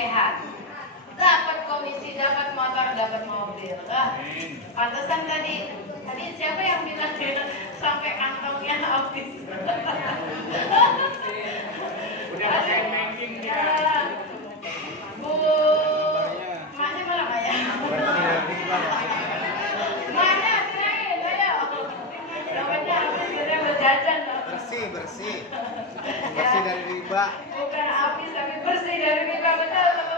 sehat. Dapat komisi, dapat motor, dapat mobil. Pantesan tadi siapa yang bilang sampai kantongnya habis. Udah pakai banking ya. Bu, maknya malah kayak. Maknya serahin, ayo. Dapatnya habis, kita berjajan. Bersih dari riba. Bukan habis, tapi bersih dari riba, betul.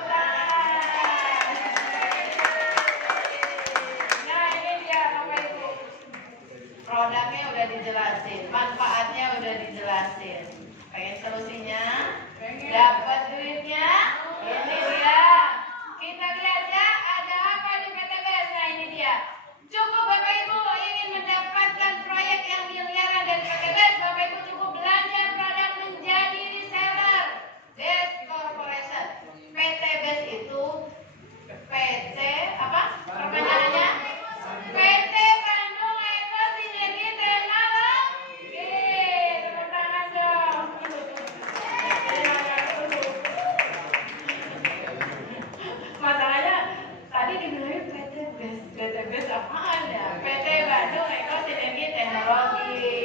Produknya udah dijelasin, manfaatnya udah dijelasin. Pengen solusinya? Dapat duitnya? Ini dia. Kita lihat ya, ada apa di PTBS? Nah ini dia. Cukup Bapak Ibu ingin mendapatkan proyek yang miliaran dari PTBS, Bapak Ibu cukup belanja produk menjadi reseller. Best Corporation. PTBS itu PT apa? Perpanjangannya? PT Bandung Eko Sinergi Teknologi. Tepuk tangan dong. Masalahnya tadi dibilangin PTBS apaan ya? PT Bandung Eko Sinergi Teknologi.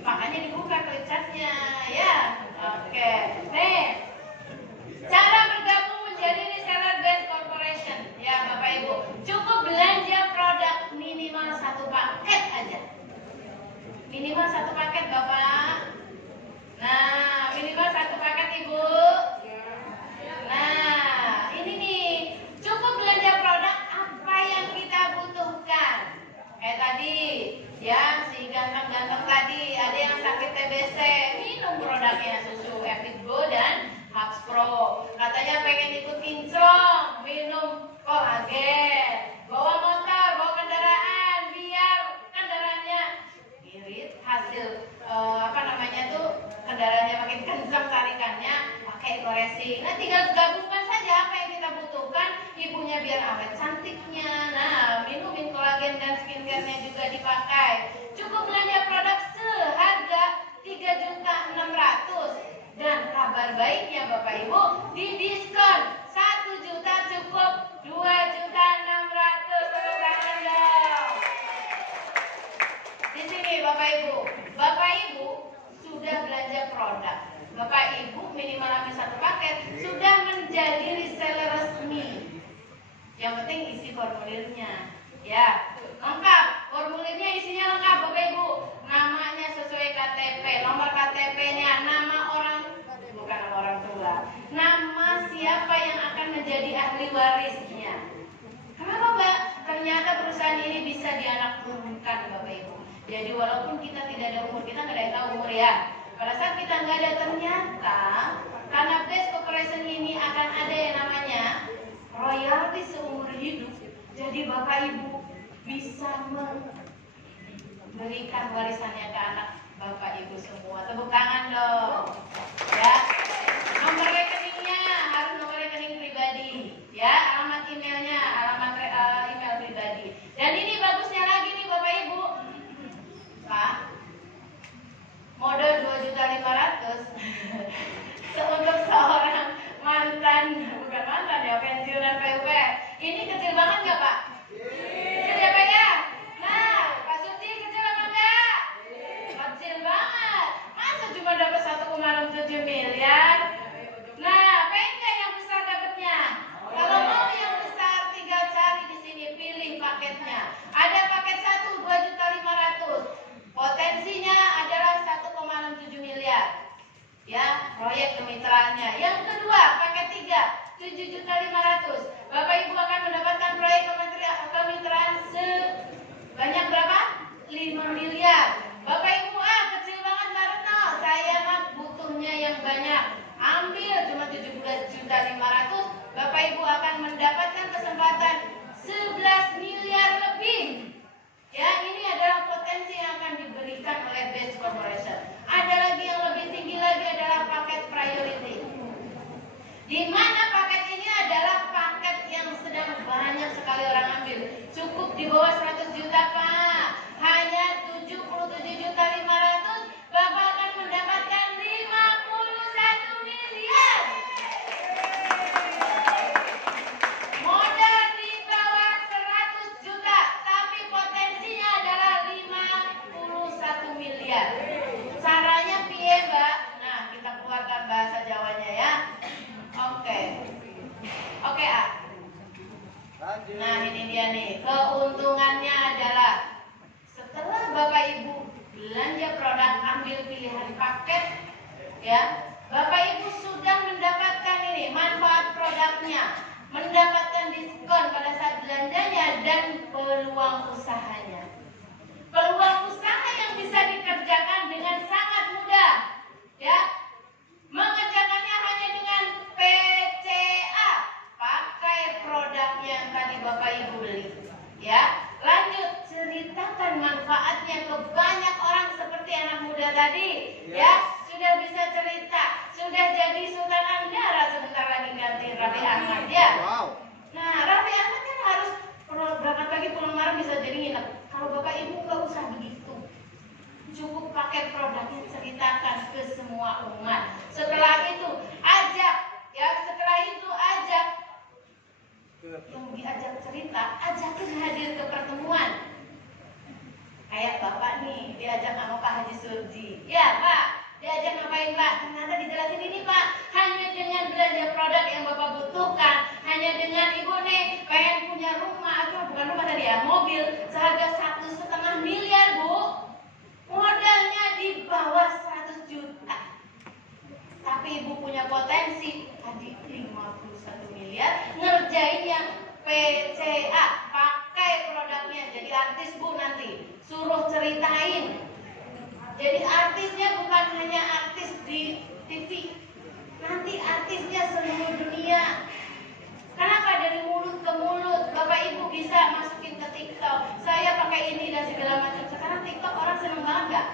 Makanya dibuka klicatnya ya. Oke. Nih. Cara bergabung menjadi reseller Best Corporation. Ya Bapak Ibu, cukup belanja produk minimal 1 paket aja. Minimal 1 paket Bapak. Nah, minimal 1 paket Ibu. Nah, ini nih, cukup belanja produk apa yang kita butuhkan. Kayak tadi, ya si ganteng-ganteng tadi, ada yang sakit TBC, minum produknya susu Epidgo dan Hubs Pro. Katanya pengen ikut kinclong, minum kolagen. Bawa motor, bawa kendaraan, biar kendaraannya irit. Hasil kendaraannya makin kencang tarikannya, pakai racing. Nah tinggal gabungkan saja apa yang kita butuhkan. Ibunya biar awet cantiknya. Nah minumin kolagen dan skincare-nya juga dipakai. Cukup belanja produk seharga 3.600.000. Dan kabar baiknya Bapak Ibu, di diskon 1 juta cukup 2.600.000. Tepuk tangan dong. Di sini Bapak Ibu sudah belanja produk. Bapak Ibu minimal ambil 1 paket, sudah menjadi reseller resmi. Yang penting isi formulirnya, ya lengkap. Formulirnya isinya lengkap Bapak Ibu. Namanya sesuai KTP, nomor KTP-nya, nama orang, bukan nama orang tua, nama siapa yang akan menjadi ahli warisnya. Kenapa Mbak? Ternyata perusahaan ini bisa dianak turunkan Bapak Ibu. Jadi walaupun kita tidak ada umur, kita nggak ada yang tahu umur ya. Pada saat kita nggak ada, ternyata karena Best Corporation ini akan ada yang namanya royalti seumur hidup. Jadi Bapak Ibu bisa memberikan warisannya ke anak Bapak Ibu semua. Tepuk tangan dong. Ya. Nomor rekeningnya harus nomor rekening pribadi. Ya, alamat emailnya, alamat email pribadi. Dan ini bagusnya lagi nih Bapak Ibu. Pak, modal 2.500.000 untuk seorang bukan mantan ya, pensiunan PUPR. Ini kecil banget nggak Pak? Kecil ya Pak ya? Nah, Pak Suci kecil apa enggak? Kecil banget. Masa cuma dapat 1,67 miliar? Nah, pengen nggak yang besar dapatnya? Kalau mau yang besar, tinggal cari di sini, pilih paketnya. Ada paket 1 2.500.000. Potensinya adalah 1,67 miliar. Ya, proyek kemitraannya. Yang kedua, paket 3 7.500.000. Bapak Ibu akan mendapatkan proyek kemitraan sebanyak berapa? 5 miliar. Bapak Ibu, kecil banget Mbak Retno. Saya mah butuhnya yang banyak. Ambil cuma 17.500.000. Bapak Ibu akan mendapatkan kesempatan 11 miliar lebih. Ya, ini adalah potensi yang akan diberikan oleh Best Corporation. Ada lagi yang lebih tinggi lagi adalah paket priority. Di mana paket ini adalah paket yang sedang banyak sekali orang ambil. Cukup di bawah 100 juta Pak. Hanya 77.500.000. Bapak akan mendapatkan 51 miliar. Nah ini dia nih, keuntungannya adalah setelah Bapak Ibu belanja produk ambil pilihan paket, ya, Bapak Ibu sudah mendapatkan ini manfaat produknya, mendapatkan diskon pada saat belanjanya dan peluang usahanya. Peluang usaha yang bisa dikerjakan dengan sangat mudah, ya. Mengerjakannya hanya dengan PCA, pakai produk yang tadi Bapak Ibu beli, ya. Lanjut, ceritakan manfaatnya ke banyak orang seperti anak muda tadi, ya. Sudah bisa cerita, sudah jadi Sultan Anggara, sebentar lagi ganti Raffi Ahmad, ya. Wow. Nah, Raffi Ahmad kan harus berangkat pagi pulang malam bisa jadi nginep. Kalau Bapak Ibu nggak usah begitu, cukup pakai produknya, ceritakan ke semua umat. Setelah itu ajak, ya, setelah itu ajak yang diajak cerita, ajakin hadir ke pertemuan. Kayak Bapak nih, diajak sama Pak Haji Surji. Ya Pak, diajak ngapain Pak? Ternyata dijelasin ini Pak, hanya dengan belanja produk yang Bapak butuhkan, hanya dengan Ibu nih pengen punya rumah, atau bukan rumah tadi ya, mobil seharga 1,5 miliar Bu. Modalnya di bawah 100 juta. Tapi Ibu punya potensi tadi 51 miliar, ngerjain yang PCA, pakai produknya, jadi artis Bu nanti. Suruh ceritain. Jadi artisnya bukan hanya artis di TV, nanti artisnya seluruh dunia. Kenapa dari mulut ke mulut? Bapak Ibu bisa masukin ke TikTok. Saya pakai ini dan segala macam. Sekarang TikTok orang seneng banget nggak?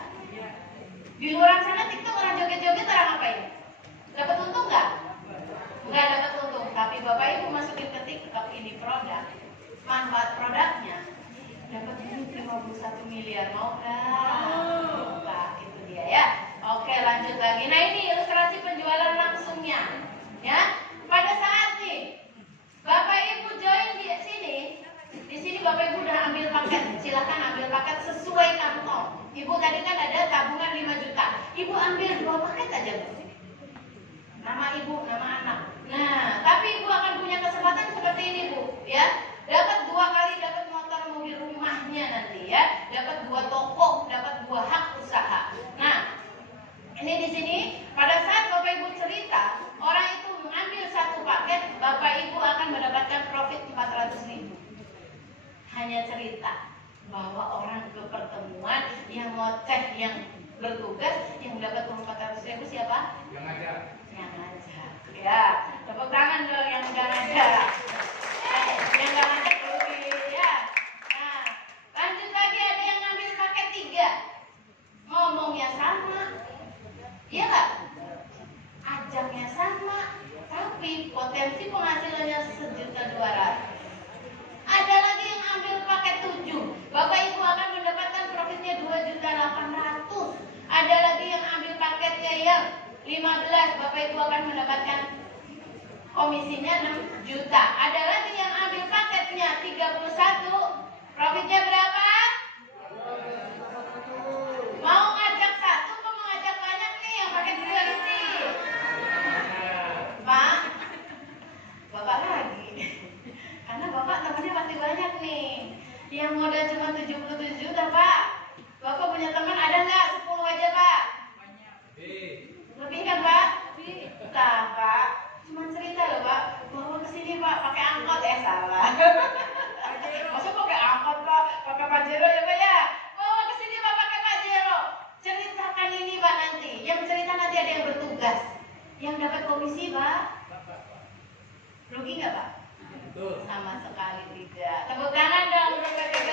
Di luar sana TikTok orang joget-joget orang ngapain? Dapat untung nggak? Nggak dapat untung. Tapi Bapak Ibu masukin ke TikTok ini produk, manfaat produknya, dapat duit 51 miliar. Mau nggak? Nah, itu dia ya. Oke, lanjut lagi. Nah ini ilustrasi penjualan langsungnya, ya. Pada saat nih Bapak Ibu join di sini Bapak Ibu udah ambil paket. Silakan ambil paket sesuai kantong. Ibu tadi kan ada tabungan 5 juta. Ibu ambil 2 paket aja Bu. Nama Ibu, nama anak. Nah, tapi Ibu akan punya kesempatan seperti ini Bu, ya. Dapat 2 kali, dapat motor mobil rumahnya nanti, ya. Dapat 2 toko, dapat 2 hak usaha. Nah, ini di sini pada saat Bapak Ibu cerita, orang itu mengambil 1 paket, Bapak Ibu akan mendapatkan profit 400.000. Hanya cerita bahwa orang ke pertemuan yang ngoceh, yang bertugas, yang dapat uang 400.000 siapa? Yang ada. Yang ngajak, ya. Tepuk tangan dong yang udah ngajak. Yang nggak ngajak rugi, ya. Nah, lanjut lagi ada yang ngambil paket 3. Ngomongnya sama, iya nggak? Ajaknya sama, tapi potensi penghasilannya 1.200.000. Ada lagi yang ambil paket 7. Bapak Ibu akan mendapatkan profitnya 2.800.000. Ada lagi yang ambil paketnya yang 15. Bapak Ibu akan mendapatkan komisinya 6 juta. Ada lagi yang ambil paketnya 31. Profitnya berapa? Mau ngajak 1 atau mau ngajak banyak nih yang paket 2 ini? Pak, Bapak lagi. Karena Bapak temannya pasti banyak nih. Yang modal cuma 77 juta Pak. Bapak punya teman ada nggak? 10 aja Pak. Lebih kan Pak? Nah Pak, cuma cerita loh Pak. Bawa kesini Pak, pakai angkot. Salah. Maksudnya pakai angkot Pak, pakai Pajero ya Pak ya. Bawa kesini Pak pakai Pajero. Ceritakan ini Pak nanti. Yang cerita nanti ada yang bertugas. Yang dapat komisi Pak. Rugi nggak Pak? Sama sekali tidak. Tepuk tangan dong untuk PTB.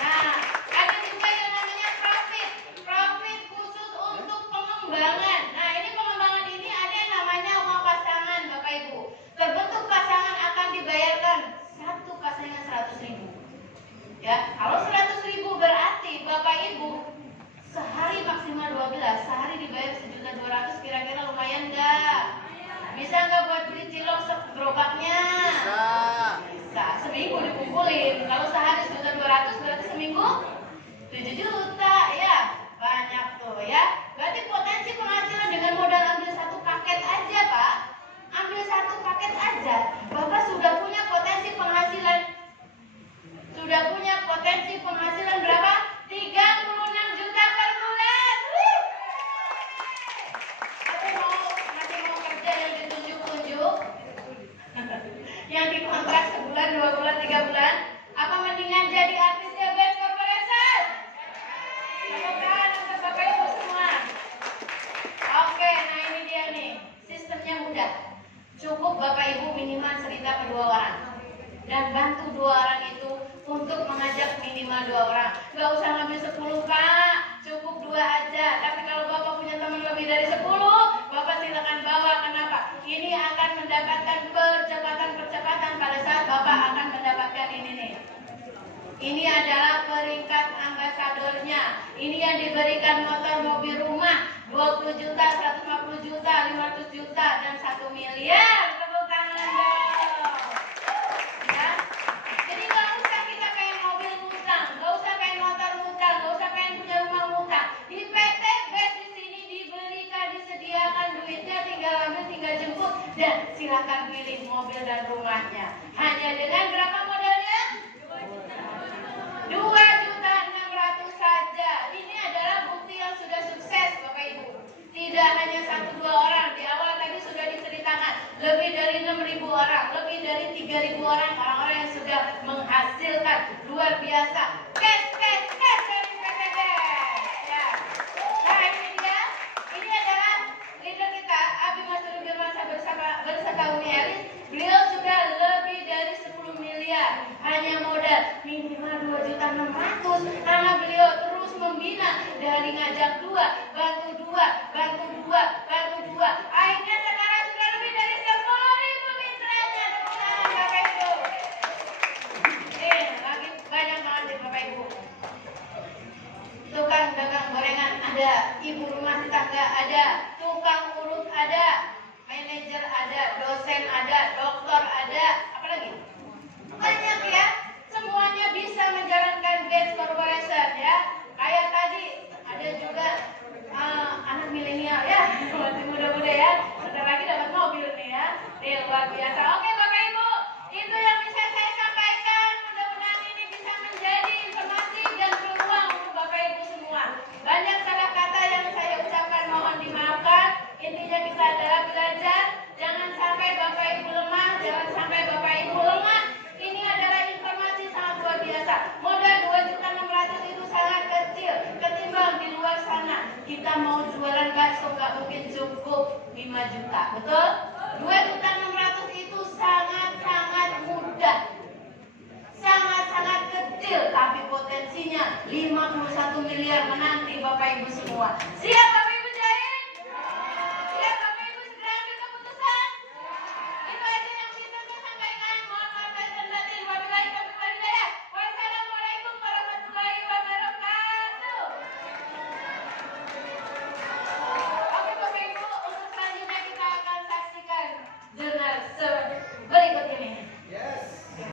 Nah, ada juga yang namanya profit. Profit khusus untuk pengembangan. Nah, ini pengembangan ini ada yang namanya uang pasangan Bapak Ibu. Terbentuk pasangan akan dibayarkan 1 pasangan 100.000. Ya, kalau 100.000 berarti Bapak Ibu sehari maksimal 12, sehari dibayar 1.200.000, kira-kira lumayan nggak? Bisa nggak buat beli cilok gerobaknya? Bisa. Seminggu dikumpulin. Kalau sehari 1.200 berarti seminggu 7 juta ya. Banyak tuh ya. Berarti potensi penghasilan dengan modal ambil 1 paket aja Pak. Ambil 1 paket aja. Bapak sudah punya potensi penghasilan kita ke 2 orang. Dan bantu 2 orang itu untuk mengajak minimal 2 orang. Gak usah ngambil 10 Kak, cukup 2 aja. Tapi kalau Bapak punya teman lebih dari 10, Bapak silakan bawa. Kenapa? Ini akan mendapatkan percepatan pada saat Bapak akan mendapatkan ini nih. Ini adalah peringkat ambasadornya. Ini yang diberikan motor, mobil, rumah 20 juta, 150 juta, 500 juta, dan 1 miliar. Tepuk tangan dong. Ya. Jadi nggak usah kita kayak mobil ngutang, nggak usah kayak motor ngutang, nggak usah kayak punya rumah ngutang. Di PT BES di sini diberikan, disediakan duitnya, tinggal ambil, tinggal jemput, dan silakan pilih mobil dan rumahnya. Hanya dengan berapa modalnya? 2.600.000 saja. Ini adalah bukti yang sudah sukses Bapak Ibu. Tidak hanya 1-2 orang. Di awal tadi sudah diceritakan lebih dari 6.000 orang, lebih dari 3.000 orang yang sudah menghasilkan luar biasa. Cash dari PTB. Ya. Nah ini dia. Ini adalah leader kita Abi Masrur Birmansyah bersama Uni Elis. Beliau sudah lebih dari 10 miliar hanya modal minimal 2.600.000 karena beliau terus membina dari ngajak 2, bantu 2. Akhirnya sekarang sudah lebih dari 10.000 mitranya. Tepuk tangan Bapak Ibu. Lagi banyak banget nih Bapak Ibu. Tukang dagang gorengan ada, ibu rumah tangga ada, tukang urut ada, manajer ada, dosen ada, dokter ada, apa lagi? Banyak ya, semuanya bisa menjalankan BES Corporation ya. Kayak tadi ada juga anak milenial ya, masih muda-muda ya. Sebentar lagi dapat mobil nih ya. Luar biasa. Oke Bapak Ibu, itu yang bisa saya sampaikan. Mudah-mudahan ini bisa menjadi informasi dan peluang untuk Bapak Ibu semua. Banyak salah kata yang saya ucapkan, mohon dimaafkan. Intinya kita adalah belajar. Jangan sampai Bapak Ibu lemah, jangan sampai Bapak Ibu lemah. Ini adalah informasi sangat luar biasa. Modal 2.600.000 itu sangat kecil ketimbang di luar sana. Kita mau jualan bakso nggak mungkin cukup 5 juta, betul? 2.600.000 itu sangat mudah, sangat kecil, tapi potensinya 51 miliar menanti Bapak Ibu semua. Siap?